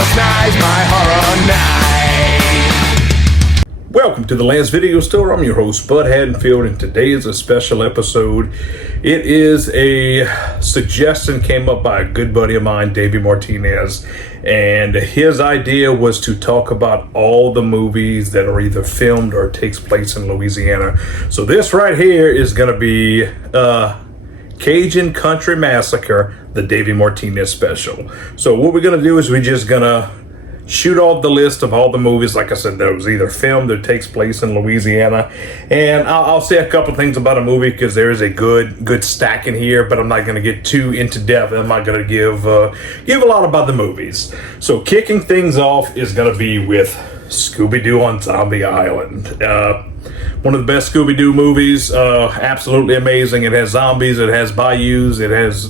Last night's my horror night. Welcome to the Lance Video Store. I'm your host, Bud Haddonfield, and today is a special episode. It is a suggestion came up by a good buddy of mine, Davey Martinez, and his idea was to talk about all the movies that are either filmed or takes place in Louisiana. So this right here is going to be Cajun Country Massacre, the Davey Martinez special. So what we're going to do is we're just going to shoot off the list of all the movies, like I said, that was either filmed or takes place in Louisiana. And I'll say a couple things about a movie because there is a good stack in here, but I'm not going to get too into depth. I'm not going to give a lot about the movies. So kicking things off is going to be with Scooby-Doo on Zombie Island. One of the best Scooby-Doo movies, absolutely amazing. It has zombies, it has bayous, it has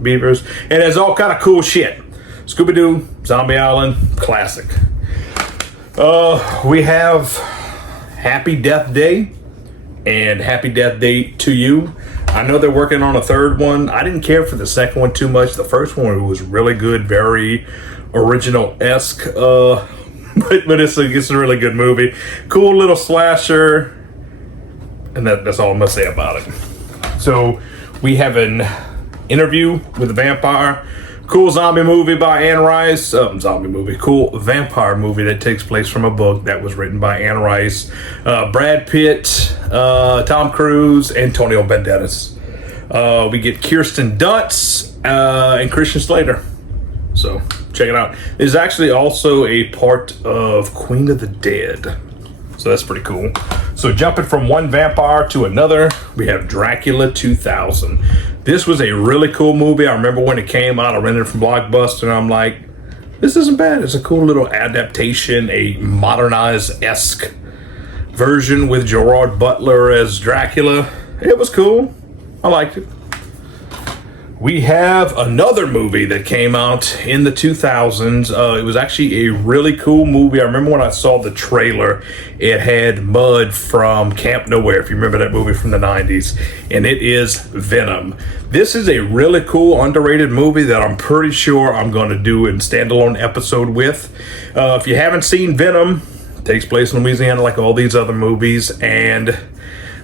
beavers, it has all kind of cool shit. Scooby-Doo, Zombie Island, classic. We have Happy Death Day and Happy Death Day to You. I know they're working on a third one. I didn't care for the second one too much. The first one was really good, very original-esque, but it's a really good movie. Cool little slasher, and that's all I'm gonna say about it. So we have an interview with a vampire. Cool zombie movie by Anne Rice. Cool vampire movie that takes place from a book that was written by Anne Rice. Brad Pitt, Tom Cruise, Antonio Banderas. We get Kirsten Dunst and Christian Slater. So check it out. There's actually also a part of Queen of the Dead. So that's pretty cool. So jumping from one vampire to another, we have Dracula 2000. This was a really cool movie. I remember when it came out, I rented it from Blockbuster, and I'm like, this isn't bad. It's a cool little adaptation, a modernized-esque version with Gerard Butler as Dracula. It was cool. I liked it. We have another movie that came out in the 2000s. It was actually a really cool movie. I remember when I saw the trailer, it had Mud from Camp Nowhere, if you remember that movie from the 90s, and it is Venom. This is a really cool, underrated movie that I'm pretty sure I'm going to do a standalone episode with. If you haven't seen Venom, it takes place in Louisiana like all these other movies, and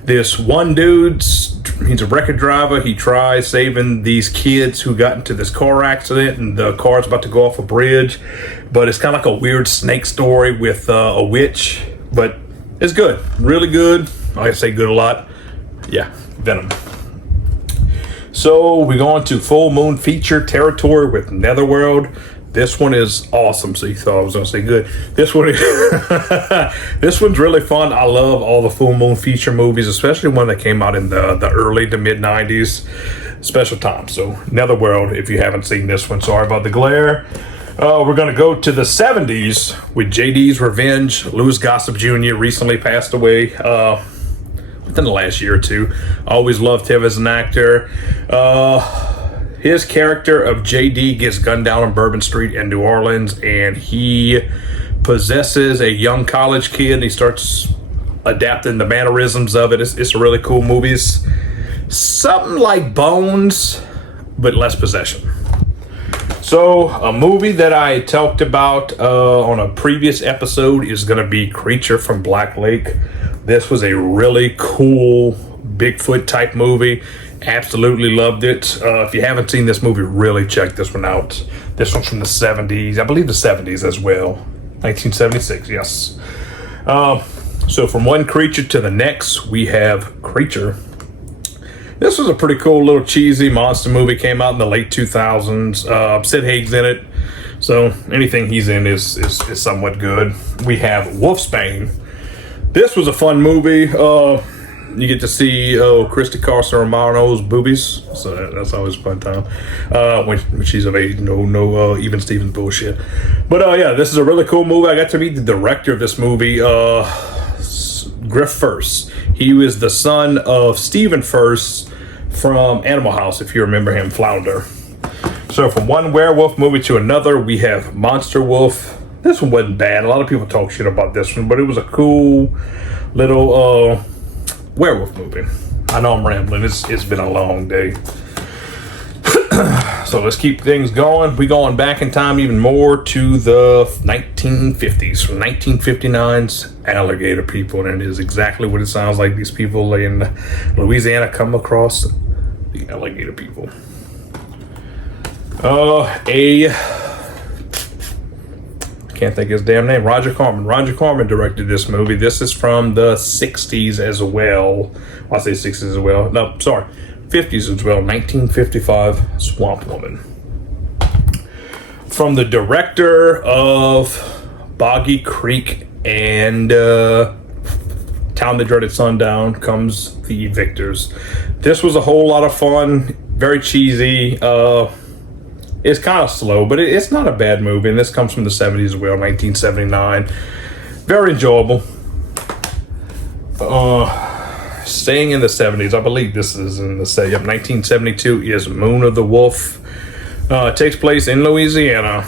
this one dude's, he's a record driver. He tries saving these kids who got into this car accident, and the car's about to go off a bridge. But it's kind of like a weird snake story with a witch. But it's good, really good. I say good a lot. Yeah, Venom. So we go on to full moon feature territory with Netherworld. This one is awesome. So you thought I was going to say good. This one, this one's really fun. I love all the full moon feature movies, especially one that came out in the early to mid 90s. Special time. So Netherworld, if you haven't seen this one, sorry about the glare. We're going to go to the 70s with JD's Revenge. Louis Gossett Jr. recently passed away within the last year or two. Always loved him as an actor. His character of JD gets gunned down on Bourbon Street in New Orleans, and he possesses a young college kid. He starts adapting the mannerisms of it. It's a really cool movie. It's something like Bones, but less possession. So a movie that I talked about on a previous episode is going to be Creature from Black Lake. This was a really cool Bigfoot type movie. Absolutely loved it. If you haven't seen this movie, really check this one out. This one's from the 70s. I believe the 70s as well. 1976, yes. So from one creature to the next, we have Creature. This was a pretty cool little cheesy monster movie. Came out in the late 2000s. Sid Haig's in it. So anything he's in is somewhat good. We have Wolfsbane. This was a fun movie. You get to see Christy Carson Romano's boobies, so that's always a fun time when she's of age. No Even Stevens bullshit. But yeah, this is a really cool movie. I got to meet the director of this movie, Griff First. He was the son of Stephen First from Animal House, if you remember him, Flounder. So from one werewolf movie to another, we have Monster Wolf. This one wasn't bad. A lot of people talk shit about this one, but it was a cool little werewolf movie. I know I'm rambling. It's been a long day. So So let's keep things going. We're going back in time even more to the 1950s, from 1959's Alligator People, and it is exactly what it sounds like. These people in Louisiana come across the Alligator People. I can't think of his damn name. Roger Corman. Roger Corman directed this movie. This is from the 60s as well. I say 60s as well. No, sorry. 50s as well. 1955, Swamp Woman. From the director of Boggy Creek and Town That Dreaded Sundown comes The Victors. This was a whole lot of fun. Very cheesy. It's kind of slow, but it's not a bad movie. And this comes from the 70s as well, 1979. Very enjoyable. Staying in the 70s, I believe this is in the 1972 is Moon of the Wolf. It takes place in Louisiana,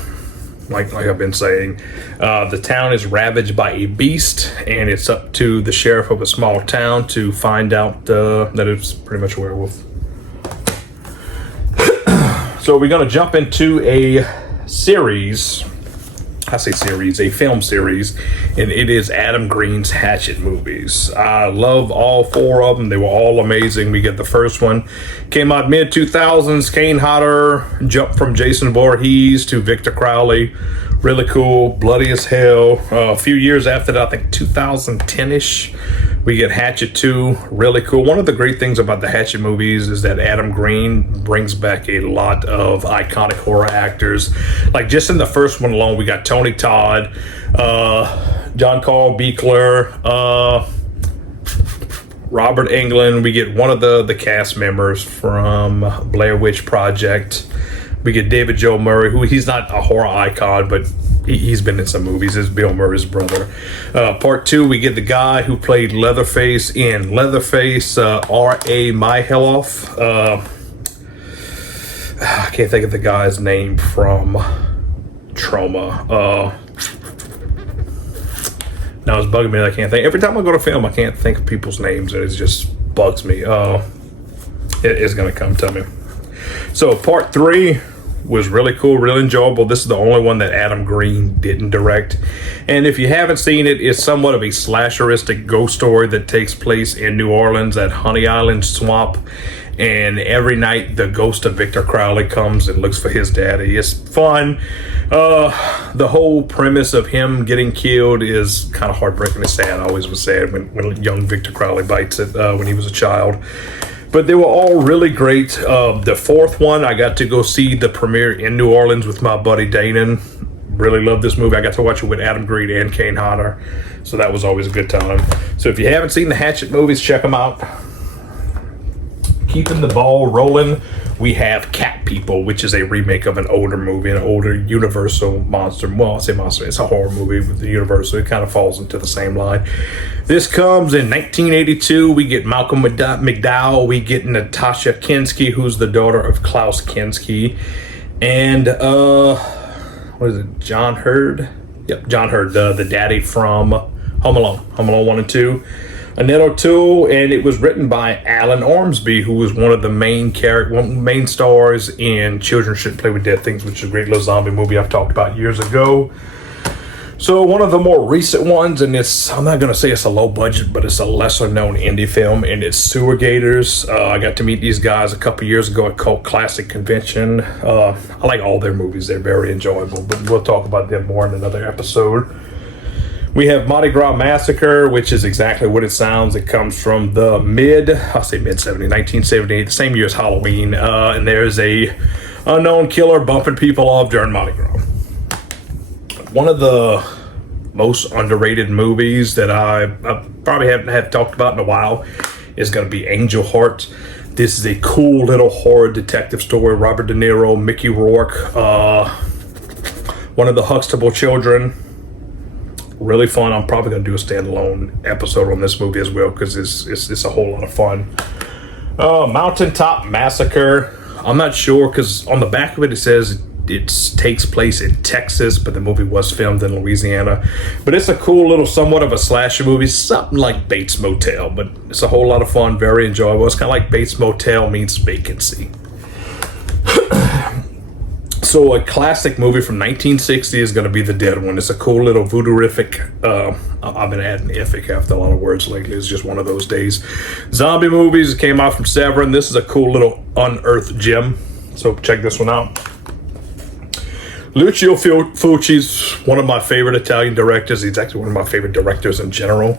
like I've been saying. The town is ravaged by a beast, and it's up to the sheriff of a small town to find out that it's pretty much a werewolf. So we're going to jump into a series. I say series, a film series, and it is Adam Green's Hatchet movies. I love all four of them. They were all amazing. We get the first one. Came out mid-2000s. Kane Hodder jumped from Jason Voorhees to Victor Crowley. Really cool. Bloody as hell. A few years after that, I think 2010-ish, we get Hatchet 2. Really cool. One of the great things about the Hatchet movies is that Adam Green brings back a lot of iconic horror actors. Like just in the first one alone, we got Tony Todd, John Carl Buechler, Robert Englund. We get one of the cast members from Blair Witch Project. We get David Joe Murray, who he's not a horror icon, but he's been in some movies. It's Bill Murray's brother. Part 2, we get the guy who played Leatherface in Leatherface, R.A. Mihailoff. I can't think of the guy's name from Trauma. Now it's bugging me that I can't think. Every time I go to film, I can't think of people's names, and it just bugs me. It's going to come to me. So part 3 was really cool, really enjoyable. This is the only one that Adam Green didn't direct. And if you haven't seen it, it's somewhat of a slasheristic ghost story that takes place in New Orleans at Honey Island Swamp. And every night the ghost of Victor Crowley comes and looks for his daddy. It's fun. The whole premise of him getting killed is kind of heartbreaking and sad. I always was sad when young Victor Crowley bites it when he was a child. But they were all really great. The fourth one, I got to go see the premiere in New Orleans with my buddy Danon. Really loved this movie. I got to watch it with Adam Green and Kane Hodder. So that was always a good time. So if you haven't seen the Hatchet movies, check them out. Keeping the ball rolling, we have Cat People, which is a remake of an older movie, an older Universal monster. Well, I say monster, it's a horror movie with the Universal. It kind of falls into the same line. This comes in 1982. We get Malcolm McDowell. We get Natasha Kinski, who's the daughter of Klaus Kinski. And, what is it, John Hurd? Yep, John Hurd, the daddy from Home Alone 1 and 2. Annette O'Toole, and it was written by Alan Ormsby, who was one of the main stars in Children Shouldn't Play with Dead Things, which is a great little zombie movie I've talked about years ago. So one of the more recent ones, and I'm not going to say it's a low budget, but it's a lesser known indie film, and it's Sewer Gators. I got to meet these guys a couple years ago at Cult Classic Convention. I like all their movies. They're very enjoyable, but we'll talk about them more in another episode. We have Mardi Gras Massacre, which is exactly what it sounds. It comes from the mid-70s, 1978, the same year as Halloween. And there's a unknown killer bumping people off during Mardi Gras. One of the most underrated movies that I probably haven't talked about in a while is going to be Angel Heart. This is a cool little horror detective story. Robert De Niro, Mickey Rourke, one of the Huxtable children. Really fun. I'm probably going to do a standalone episode on this movie as well because it's a whole lot of fun. Mountaintop Massacre. I'm not sure because on the back of it says it takes place in Texas, but the movie was filmed in Louisiana. But it's a cool little, somewhat of a slasher movie, something like Bates Motel, but it's a whole lot of fun, very enjoyable. It's kind of like Bates Motel meets Vacancy. So a classic movie from 1960 is going to be The Dead One. It's a cool little voodoo-rific. I've been adding ific after a lot of words lately. It's just one of those days. Zombie movies came out from Severin. This is a cool little unearthed gem. So check this one out. Lucio Fulci's one of my favorite Italian directors. He's actually one of my favorite directors in general.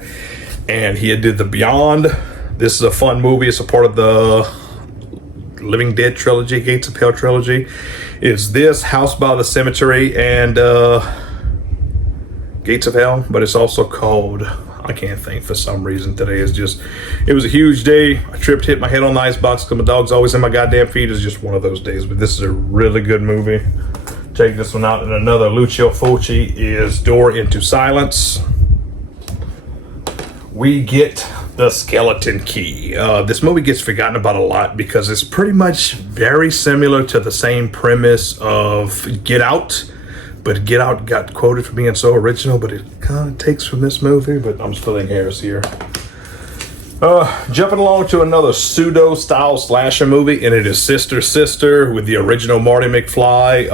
And he did The Beyond. This is a fun movie. It's a part of the Living Dead trilogy, Gates of Hell trilogy. It's this, House by the Cemetery, and Gates of Hell. But it's also called, I can't think for some reason. Today is just, it was a huge day. I tripped, hit my head on the icebox because my dog's always in my goddamn feet. It's just one of those days. But this is a really good movie. Check this one out. And another Lucio Fulci is Door into Silence. We get The Skeleton Key. This movie gets forgotten about a lot because it's pretty much very similar to the same premise of Get Out. But Get Out got quoted for being so original, but it kind of takes from this movie. But I'm splitting hairs here. Jumping along to another pseudo-style slasher movie, and it is Sister Sister with the original Marty McFly.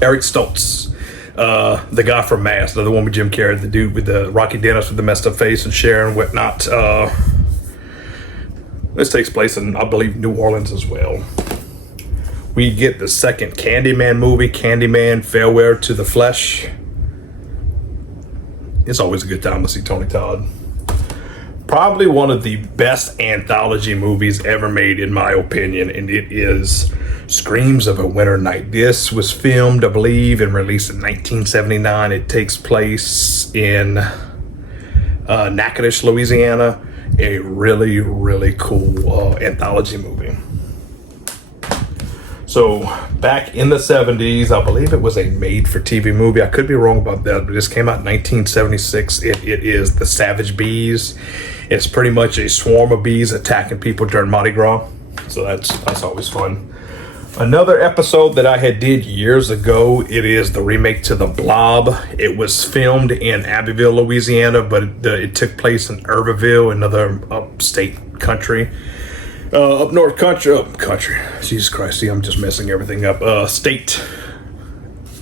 Eric Stoltz, the guy from Mass, the one with Jim Carrey, the dude with the Rocky Dennis with the messed up face and Cher and whatnot. This takes place in, I believe, New Orleans as well. We get the second Candyman movie, Candyman: Farewell to the Flesh. It's always a good time to see Tony Todd. Probably one of the best anthology movies ever made, in my opinion, and it is Screams of a Winter Night. This was filmed, I believe, and released in 1979. It takes place in Natchitoches, Louisiana. A really, really cool anthology movie. So back in the 70s, I believe it was a made-for-TV movie. I could be wrong about that, but this came out in 1976. It is The Savage Bees. It's pretty much a swarm of bees attacking people during Mardi Gras. So that's always fun. Another episode that I had did years ago, it is the remake to The Blob. It was filmed in Abbeville, Louisiana, but it took place in Iberville, another upstate country. Up north country. Jesus Christ, see, I'm just messing everything up. State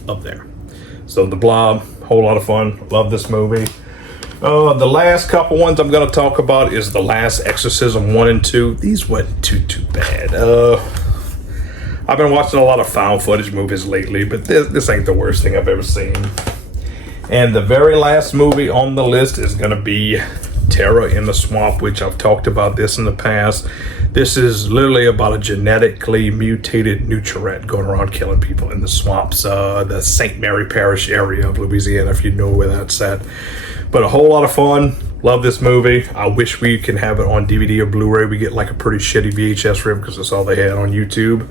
up there. So The Blob, whole lot of fun. Love this movie. The last couple ones I'm going to talk about is The Last Exorcism 1 and 2. These weren't too bad. I've been watching a lot of found footage movies lately, but this ain't the worst thing I've ever seen. And the very last movie on the list is going to be Terror in the Swamp, which I've talked about this in the past. This is literally about a genetically mutated nutria going around killing people in the swamps, the St. Mary Parish area of Louisiana, if you know where that's at. But a whole lot of fun. Love this movie. I wish we can have it on DVD or Blu-ray. We get like a pretty shitty VHS rip because that's all they had on YouTube.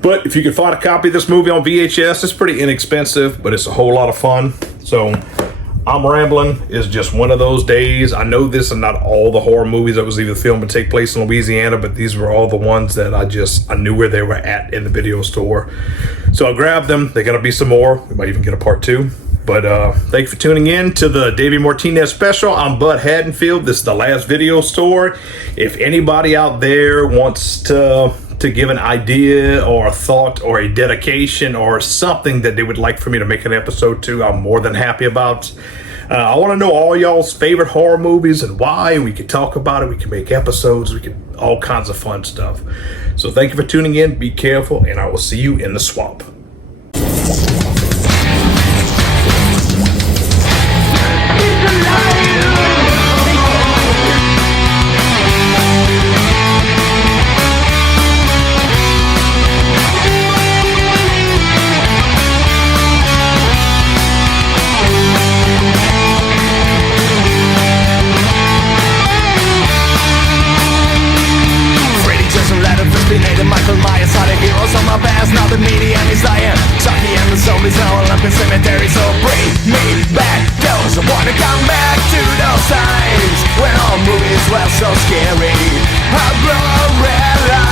But if you can find a copy of this movie on VHS, it's pretty inexpensive, but it's a whole lot of fun. So I'm rambling. It's just one of those days. I know this is not all the horror movies that was either filmed and take place in Louisiana, but these were all the ones that I knew where they were at in the video store. So I grabbed them. They're going to be some more. We might even get a part 2. But thank you for tuning in to the Davey Martinez special. I'm Bud Haddonfield. This is the last video store. If anybody out there wants to give an idea or a thought or a dedication or something that they would like for me to make an episode to, I'm more than happy about. I want to know all y'all's favorite horror movies and why. We can talk about it. We can make episodes. We can all kinds of fun stuff. So thank you for tuning in. Be careful, and I will see you in the swamp. Now the medium is dying, Chucky and the zombies all up in cemetery. So bring me back those. I wanna come back to those times when all movies were so scary. I blow a red light.